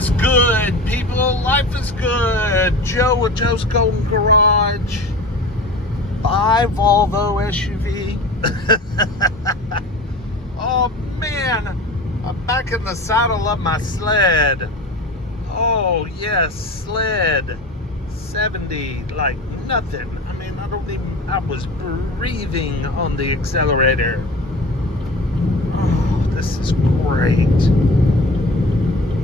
is good, people. Life is good. Joe with Joe's Golden Garage. Buy Volvo SUV. Oh man, I'm back in the saddle of my sled. Oh yes, sled. 70 like nothing. I mean, I was breathing on the accelerator. Oh, this is great.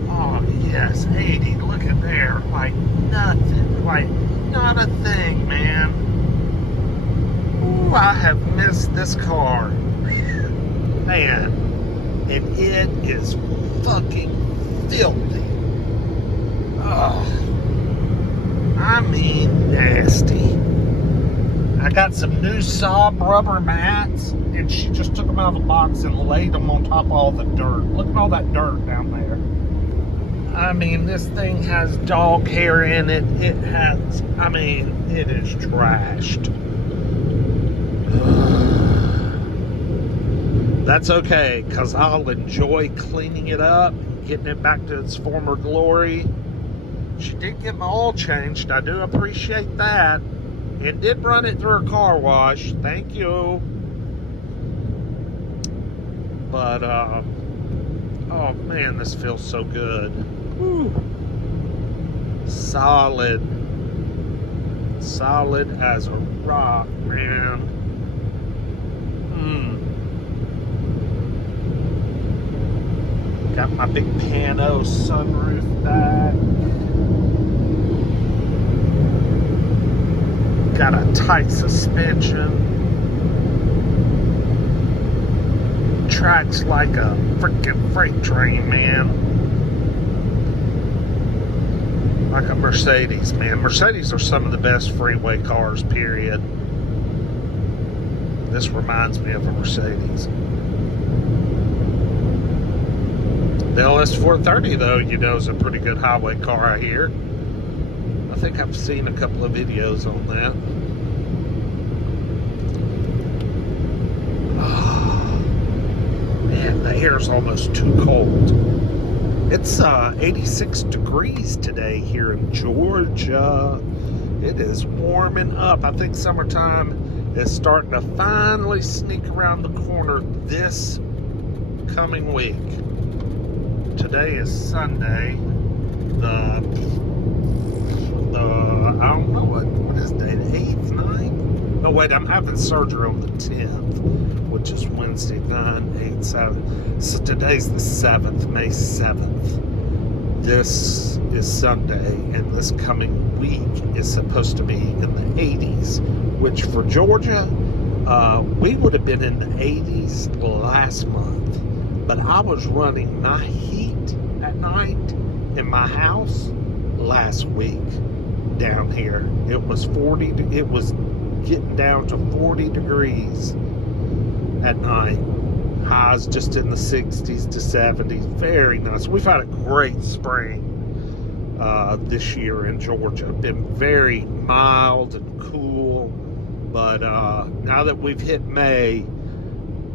Oh yes, 80, look at there. Like nothing, like not a thing, man. Ooh, I have missed this car. Man, and it is fucking filthy. Oh, I mean nasty. I got some new Saab rubber mats, and she just took them out of the box and laid them on top of all the dirt. Look at all that dirt down there. I mean, this thing has dog hair in it. It has, I mean, it is trashed. That's okay, because I'll enjoy cleaning it up, getting it back to its former glory. She did get my oil changed. I do appreciate that. And did run it through a car wash. Thank you. But, oh man, this feels so good. Whew. Solid. Solid as a rock, man. Got my big pano sunroof back. Got a tight suspension. Tracks like a freaking freight train, man. Like a Mercedes, man. Mercedes are some of the best freeway cars, period. This reminds me of a Mercedes. The LS430, though, you know, is a pretty good highway car, I hear. I think I've seen a couple of videos on that. Oh, man, the air's almost too cold. It's 86 degrees today here in Georgia. It is warming up. I think summertime is starting to finally sneak around the corner this coming week. Today is Sunday, I don't know what is day, the 8th, 9th? No, wait, I'm having surgery on the 10th, which is Wednesday, 9, 8, 7. So today's the 7th, May 7th. This is Sunday, and this coming week is supposed to be in the 80s, which for Georgia, we would have been in the 80s last month. But I was running my heat at night in my house last week down here. It was it was getting down to 40 degrees at night. Highs just in the 60s to 70s. Very nice. We've had a great spring this year in Georgia. Been very mild and cool. But now that we've hit May,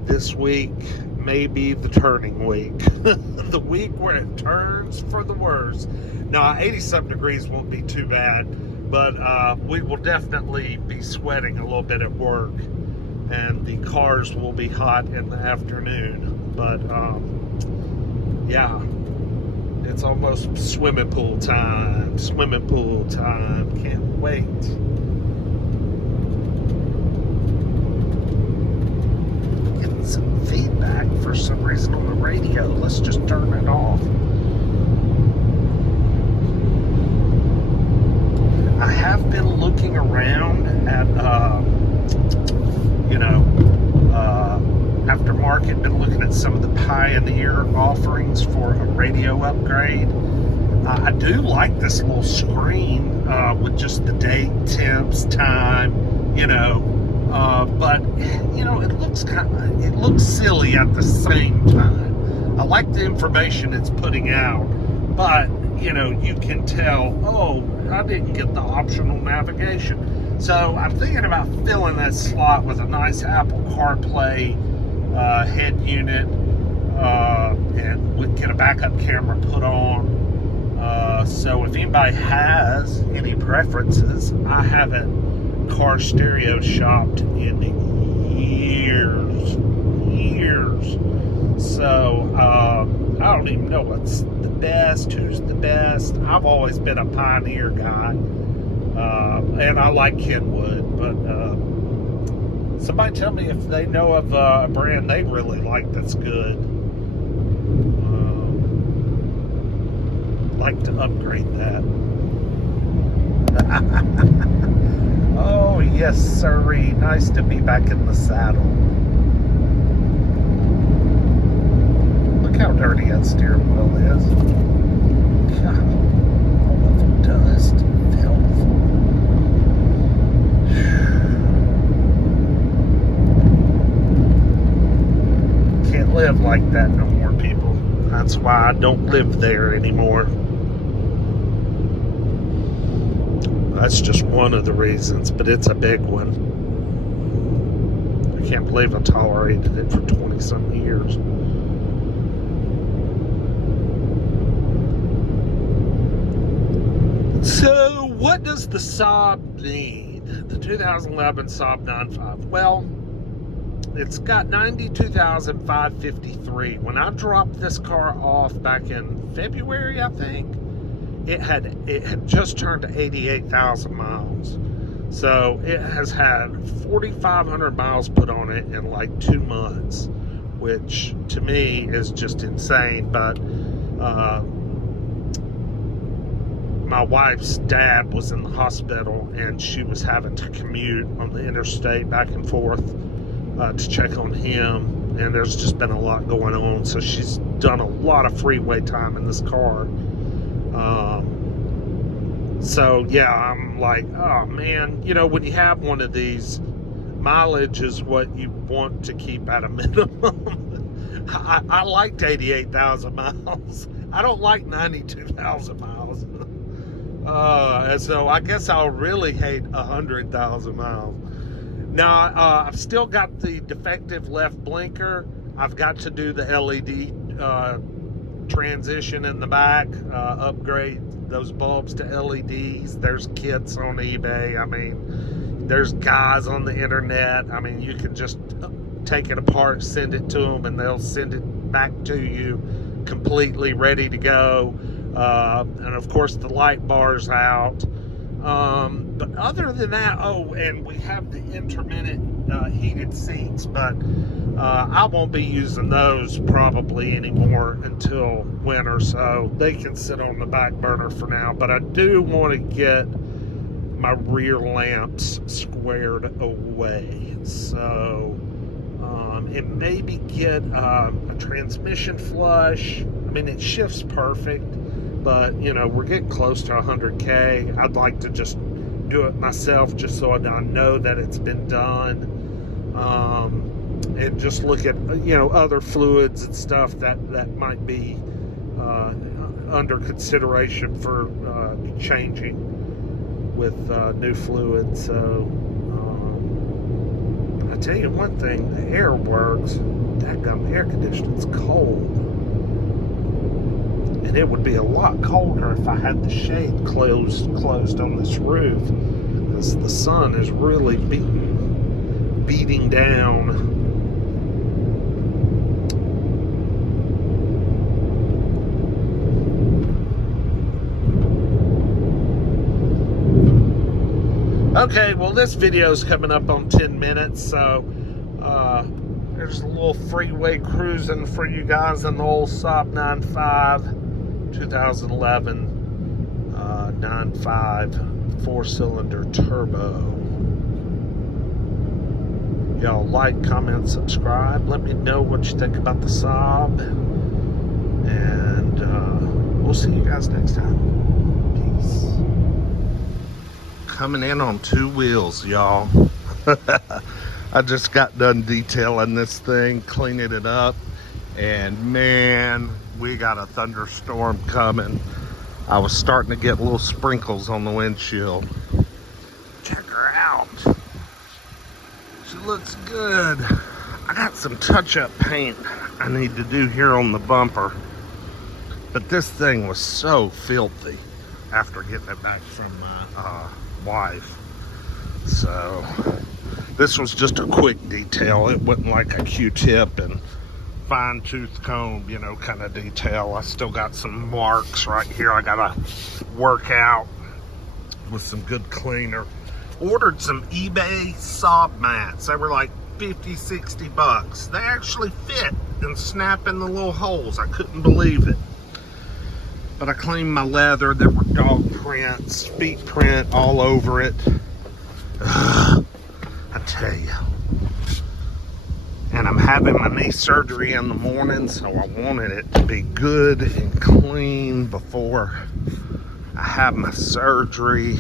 this week may be the turning week. The week where it turns for the worse. Now, 80-something degrees won't be too bad, but we will definitely be sweating a little bit at work, and the cars will be hot in the afternoon. But, yeah, it's almost swimming pool time. Swimming pool time. Can't wait. Some feedback for some reason on the radio. Let's just turn it off. I have been looking around at aftermarket, been looking at some of the Pioneer offerings for a radio upgrade. I do like this little screen with just the date, temps, time, but it looks silly at the same time. I like the information it's putting out, but you can tell, oh, I didn't get the optional navigation. So I'm thinking about filling that slot with a nice Apple CarPlay head unit, and we get a backup camera put on. So if anybody has any preferences, I haven't car stereo shopped in years. So I don't even know what's the best, who's the best. I've always been a Pioneer guy, and I like Kenwood, but somebody tell me if they know of a brand they really like that's good. Like to upgrade that. Oh yes sirree, nice to be back in the saddle. Look how dirty that steering wheel is. God, all of the dust, filth. Can't live like that no more, people. That's why I don't live there anymore. That's just one of the reasons, but it's a big one. I can't believe I tolerated it for 20-something years. So, what does the Saab need? The 2011 Saab 9.5. Well, it's got 92,553. When I dropped this car off back in February, I think, it had just turned 88,000 miles. So it has had 4,500 miles put on it in like 2 months, which to me is just insane. But my wife's dad was in the hospital, and she was having to commute on the interstate back and forth to check on him, and there's just been a lot going on, so she's done a lot of freeway time in this car. So yeah, I'm like, oh man, you know, when you have one of these, mileage is what you want to keep at a minimum. I liked 88,000 miles. I don't like 92,000 miles. And so I guess I'll really hate 100,000 miles. Now, I've still got the defective left blinker. I've got to do the LED transition in the back, upgrade those bulbs to LEDs. There's kits on eBay. I mean, there's guys on the internet. I mean, you can just take it apart, send it to them, and they'll send it back to you completely ready to go. And of course, the light bar's out. But other than that, oh, and we have the intermittent heated seats, but I won't be using those probably anymore until winter, so they can sit on the back burner for now. But I do want to get my rear lamps squared away, so and maybe get a transmission flush. I mean, it shifts perfect, but you know, we're getting close to 100K. I'd like to just do it myself, just so I know that it's been done, and just look at, you know, other fluids and stuff that might be under consideration for changing with new fluid. So I tell you one thing, the air works. That air conditioning's cold. And it would be a lot colder if I had the shade closed on this roof, because the sun is really beating down. Okay, well, this video is coming up on 10 minutes, so there's a little freeway cruising for you guys in the old Saab 9.5. 2011 9.5 4-cylinder turbo. Y'all like, comment, subscribe. Let me know what you think about the Saab, and we'll see you guys next time. Peace. Coming in on 2 wheels, y'all. I just got done detailing this thing, cleaning it up, and man, we got a thunderstorm coming. I was starting to get little sprinkles on the windshield. Check her out. She looks good. I got some touch-up paint I need to do here on the bumper. But this thing was so filthy after getting it back from my wife. So this was just a quick detail. It wasn't like a Q-tip and fine tooth comb, you know, kind of detail. I still got some marks right here. I gotta work out with some good cleaner. Ordered some eBay Saab mats. They were like 50, 60 bucks. They actually fit and snap in the little holes. I couldn't believe it. But I cleaned my leather. There were dog prints, feet print all over it. I tell you. And I'm having my knee surgery in the morning, so I wanted it to be good and clean before I have my surgery.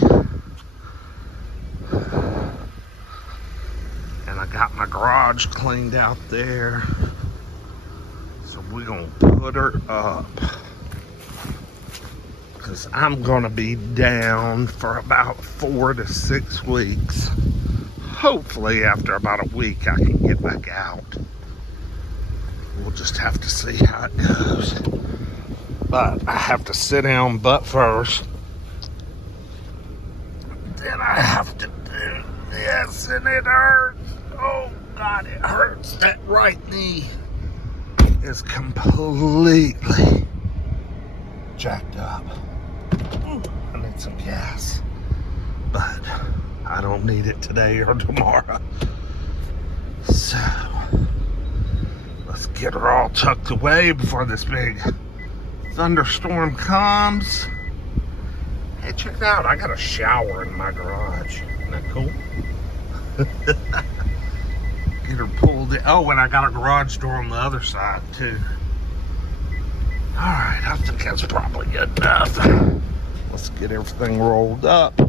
And I got my garage cleaned out there. So we're gonna put her up. Because I'm gonna be down for about 4 to 6 weeks. Hopefully after about a week I can get back out. We'll just have to see how it goes. But I have to sit down butt first. Then I have to do this, and it hurts. Oh God, it hurts. That right knee is completely jacked up. I need some gas. But I don't need it today or tomorrow. So let's get her all tucked away before this big thunderstorm comes. Hey, check it out. I got a shower in my garage. Isn't that cool? Get her pulled in. Oh, and I got a garage door on the other side too. Alright, I think that's probably good enough. Let's get everything rolled up.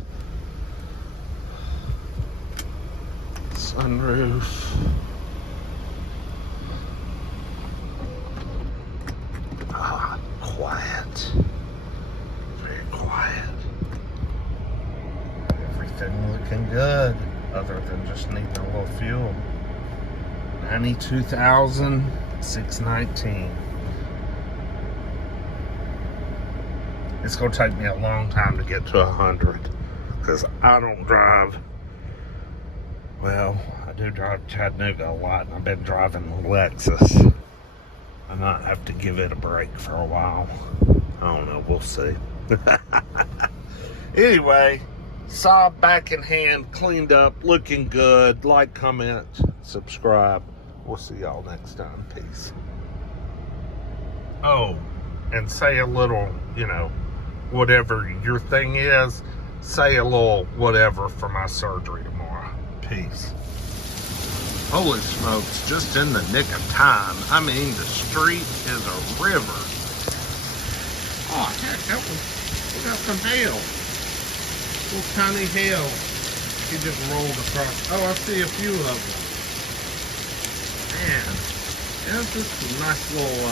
Sunroof. Ah, quiet. Very quiet. Everything looking good, other than just needing a little fuel. 92,619. It's gonna take me a long time to get to 100, because I don't drive. Well, I do drive Chattanooga a lot, and I've been driving the Lexus. I might have to give it a break for a while. I don't know, we'll see. Anyway, Saab back in hand, cleaned up, looking good. Like, comment, subscribe. We'll see y'all next time. Peace. Oh, and say a little, you know, whatever your thing is, say a little whatever for my surgery tomorrow. Peace. Holy smokes, just in the nick of time. I mean, the street is a river. Oh, heck, we got some hail. Little tiny hail. He just rolled across. Oh, I see a few of them. Man, that's just a nice little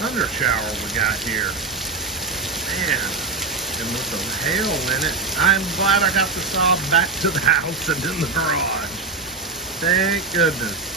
thunder shower we got here. Man, and with some hail in it, I'm glad I got the Saab back to the house and in the garage. Thank goodness.